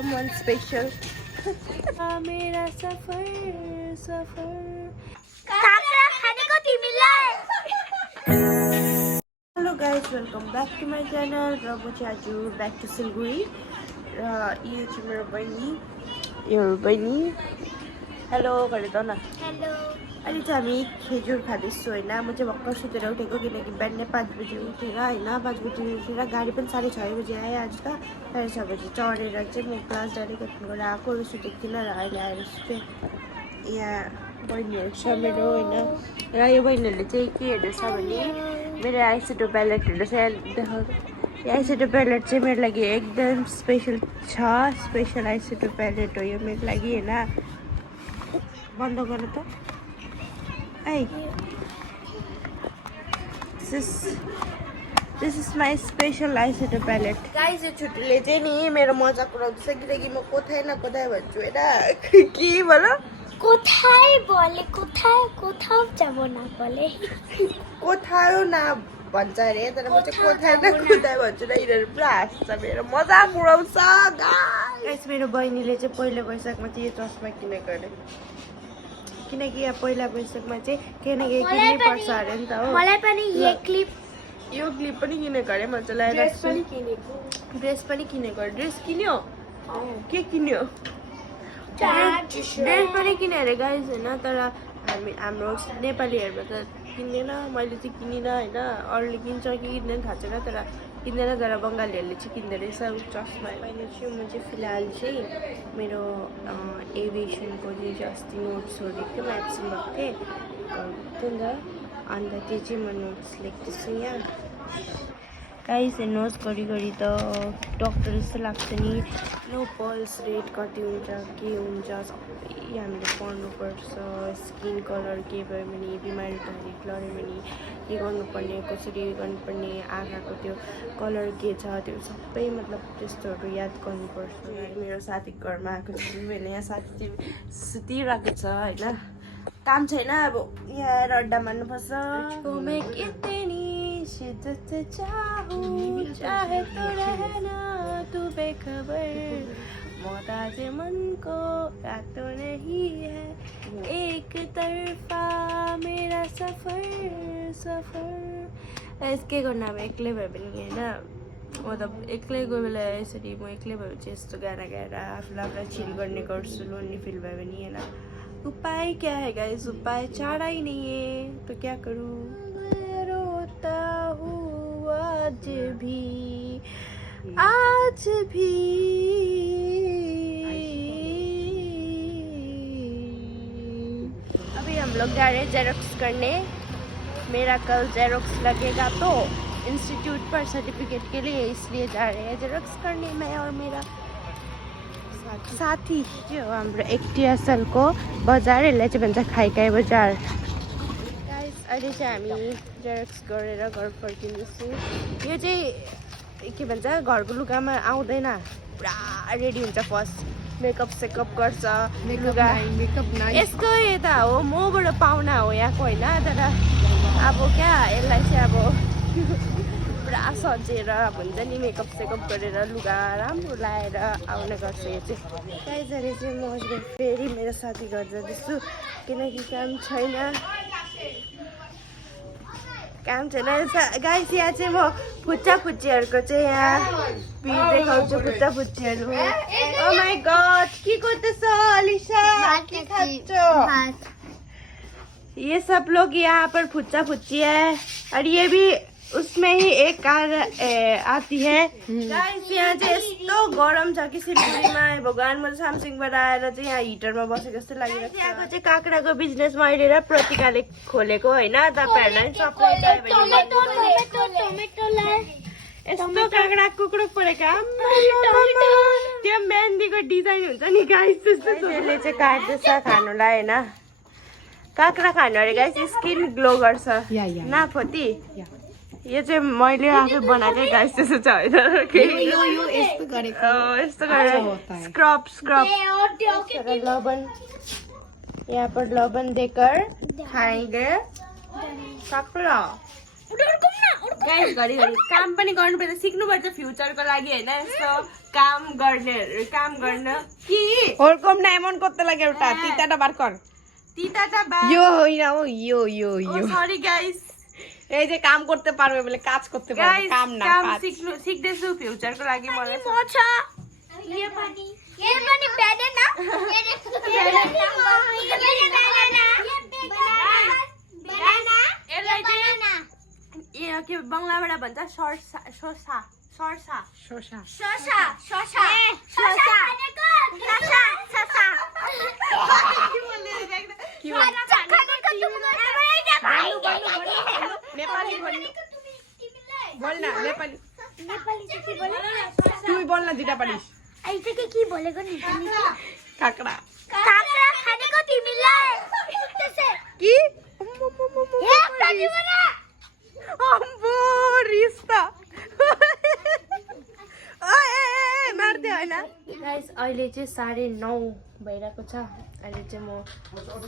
someone special. मेरा सफर सफर काकरा खानेको तिमीलाई Hello guys, welcome back to my channel. र म चाहिँ आज ब्याक टु सिलगढी र यो चाहिँ मेरो बहिनी हेलो गरेर न हेलो अहिले चाहिँ हामी खेजुर खाँदैछु होइन म चाहिँ भर्खर सुतेर उठेको किनकि बिहान 5 बजी उठेर होइन 5 बजी उठेर गाडी पनि 6:30 बजी आएँ आज त 6:30 बजी चढेर चाहिँ म क्लास डाइरेक्ट एटेन्ड गरेर आएको सुतेको थिइनँ र अहिले आएर सुतेँ यहाँ बहिनीहरू छ मेरो होइन र यो बहिनीहरूले चाहिँ के हेर्दैछ भने मेरो आइसेडो प्यालेटहरू चाहिँ देखाएको यो आइसेडो प्यालेट चाहिँ मेरो लागि एकदम स्पेसल छ स्पेसल आइसेडो प्यालेट हो यो मेरो लागि होइन बन्द गर्नु त Hey, this is my special eyeshadow palette. Guys, यो छुट्टीले चाहिँ नि मेरो मजाक उडाउँदैछ किनकि म कोथाइ न कोथाइ भन्छु होइन के बोल কোথায় বলে কোথায় কোথাও যাব না বলে कोथायो न भन्छ अरे तर म चाहिँ कोथाइ न कोथाइ भन्छु र यिनीहरू पुरा हाँस्छ मेरो मजाक उडाउँछ गाइस मेरो बहिनीले चाहिँ पहिलो वैशाखमा चाहिँ यो चस्मा किनेको अरे किनकि यहाँ पहिला वैशाखमा चाहिँ केही न केही किन्नै पर्छ अरे नि त हो मलाई पनि यो क्लिप पनि किनेको अरे मैले लगाएर ड्रेस पनि किनेको ड्रेस किन्यो के किन्यो ड्रेस पनि किन्यो अरे गाइस होइन तर हाम्रो नेपालीहरूमा त किन्दैन मैले चाहिँ किनिनँ होइन अरूले किन्छ कि किन्दैन थाहा छैन तर किन्दैन तर बङ्गालीहरूले चाहिँ किन्दो रहेछ चस्मा अहिले चाहिँ म चाहिँ फिलहाल चाहिँ मेरो एभिएसनको जुन चाहिँ अस्ति नोट्सहरू लेख्थेँ म एब्सेन्ट भएको थिएँ घरको थियो नि त अन्त त्यो चाहिँ म नोट्स लेख्दैछु यहाँ गाइस हेर्नुहोस् घरिघरि त डक्टर जस्तो लाग्छ नि नो पल्स रेट कति हुन्छ के हुन्छ सबै हामीले पढ्नुपर्छ स्किन कलर के भयो भने बिमारी लड्यो भने के गर्नुपर्ने कसरी गर्नुपर्ने आँखाको त्यो कलर के छ त्यो सबै मतलब त्यस्तोहरू याद गर्नुपर्छ मेरो साथीको घरमा आएको छु मैले यहाँ साथी सुतिरहेको छ होइन काम छैन अब यहाँ आएर अड्डा मार्नुपर्छ शिद्दत चाहूं चाहे तो रहना तू बेखबर मोहताज मन को तो नहीं है एक तरफा मेरा सफर सफर यसके गर्न अब एक्लै भयो भने होइन मतलब एक्लै गयो बेला यसरी म एक्लै भयो चाहिँ यस्तो गाना गाएर आफूलाई चिल गर्ने गर्छु लोन्ली फिल भयो भने होइन उपाय क्या है गाइस उपाय चारा ही नहीं है तो क्या करूँ आज भी अभी हम लोग जा रहे हैं जेरोक्स करने मेरा कल जेरोक्स लगेगा तो इंस्टीट्यूट पर सर्टिफिकेट के लिए इसलिए जा रहे हैं जेरोक्स करने मैं और मेरा साथी जो हाम्रो एक्टियासलको बजार यसलाई चाहिँ भन्छ खाइकाई बजार अहिले चाहिँ हामी जेरोक्स गरेर घर फर्किँदैछु यो चाहिँ के भन्छ घरको लुगामा आउँदैन पुरा रेडी हुन्छ फर्स्ट मेकअप सेकअप गर्छ लुगा यसको यता हो मबाट पाहुना हो यहाँको होइन तर अब क्या यसलाई चाहिँ अब पुरा सजेर हुन्छ नि मेकअप सेकअप गरेर लुगा राम्रो लगाएर आउने गर्छ यो चाहिँ काहीँजाने चाहिँ म फेरि मेरो साथी घर जाँदैछु किनकि काम छैन गाइस यहाँ चाहिँ म फुच्चा फुच्चीहरूको चाहिँ यहाँ भिड देखाउँछु फुच्चा फुच्चीहरू ओ माय गॉड के गर्दैछ अलिसा के खान्छ ये सब लोग यहाँ पर फुच्चा फुच्ची है और ये भी उसमें ही एक कार आती है गाइस यहाँ चाहिँ यस्तो गरम छ कि सिलगढीमा भगवान म सामसिङबाट आएर चाहिँ यहाँ हिटरमा बसेको जस्तो लागिरहेको छ यहाँको चाहिँ काँक्राको बिजनेस मैले र प्रतिकाले खोलेको होइन तपाईँहरूलाई सप्लाई चाहियो भने यस्तो काँक्रा कुक्रो परेको त्यो मेहन्दीको डिजाइन हुन्छ नि गाइस त्यसले चाहिँ काट्दैछ खानुलाई होइन काँक्रा खानु अरे गाइस स्किन ग्लो गर्छ नाफोती यो चाहिँ मैले आफै बनाएकै गाइस त्यसो छ होइन यस्तो गरेर स्क्रब लबन यहाँ पर लबन देकर खाएंगे काकड़ा गाइस घरिघरि काम पनि गर्नुपर्छ, सिक्नुपर्छ फ्युचरको लागि होइन। यस्तो काम गर्ने कि ওরকম না এমন করতে লাগে ওটা তিতাটা বার কর তিতাটা ইয়ো হই না ও ইয়ো ইয়ো ইয়ো সরি গাইস, এই যে কাম করতে পারবে বলে কাজ করতে পারবে गाइस কাম না काम কাজ सिक्दैछु फ्युचरको लागि मलाई। ये पानी banana यसलाई चाहिँ ए के बङ्गलाबाट भन्छ सर्सा सर्सा सर्सा শসা शशा কি বল নেপালি বল না নেপালি তুই বল না যেটা পারিস এইটাকে কি বলে গো নিতানি কাকড়া কাকড়া খানে को तिमीलाई কি ए प्रतिभा अम्बो रिस्ता ओए मार्दै हैन गाइस अहिले चाहिँ 9:30 भइरहेको छ। अहिले चाहिँ म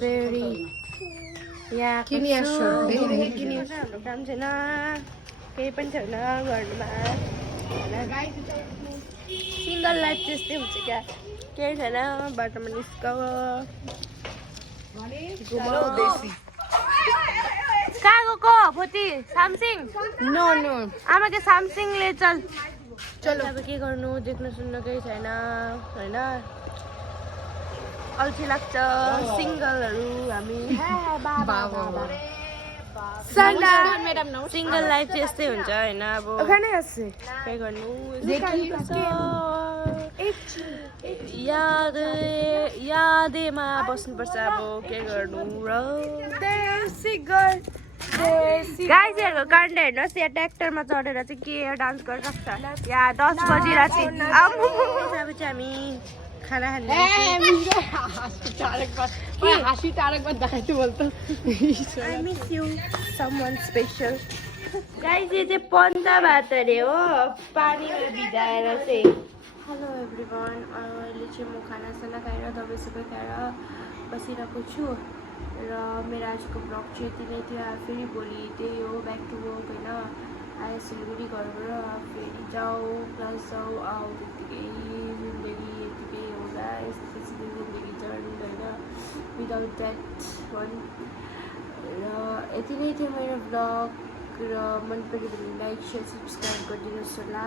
फेरि यहाँ किनिआसो किनिआसो हाम्रो काम छैन, केही पनि छैन घरमा। सिङ्गल लाइफ त्यस्तै हुन्छ क्या, केही छैन बाटोमा निस्काऊ घुमाउ देसी कहाँ गएको फोटी सामसिङ नो नो आमाके सामसिङले चल चलो अब के गर्नु, देख्न सुन्न केही छैन होइन, अल्छी लाग्छ सिङ्गलहरू हामी। मैडम नौ सिङ्गल लाइफ चाहिँ यस्तै हुन्छ होइन। अब ওখানে আছে के गर्नु, यादैमा बस्नुपर्छ अब के गर्नु र। देसी गर्ल गाइजहरूको काण्ड हेर्नुहोस्, यहाँ ट्र्याक्टरमा चढेर चाहिँ के डान्स गरिरहेको छ यहाँ 10 बजी राति। अब चाहिँ हामी खाना खाने হাসিটা আরেকবার দেখাইতে বলতো I miss you, someone special. Guys यो चाहिँ पन्ता भात अरे हो, पानीमा भिजाएर चाहिँ। हेलो एभ्रिवान, अहिले चाहिँ म खानासाना खाएर दबाई सबै खाएर बसिरहेको छु र मेरो आजको ब्लग चाहिँ यति नै थियो। फेरि भोलि त्यही हो ब्याक टु वर्क होइन। आयो सिलगढी घरबाट फेरि जाऊ क्लास जाऊ आऊ, त्यत्तिकै जिन्दगी यतिकै हो गाइस, त्यसरी जिन्दगी जर्नी होइन विदाउट द्याट वान। र यति नै थियो मेरो ब्लग र मन पऱ्यो भने लाइक सेयर सब्सक्राइब गरिदिनुहोस् होला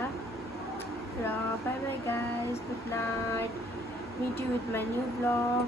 र bye bye guys, good night, meet you with my new blog.